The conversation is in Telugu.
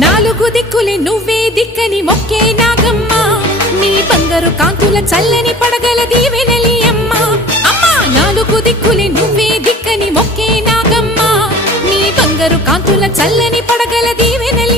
నాలుగు దిక్కులే నువ్వే దిక్కని మొక్కే నాగమ్మ నీ బంగారు కాంతుల చల్లని పడగల దీవెనలి అమ్మ అమ్మా నాలుగు దిక్కులే నువ్వే దిక్కని మొక్కే నాగమ్మ నీ బంగారు కాంతుల చల్లని పడగల దీవెనలి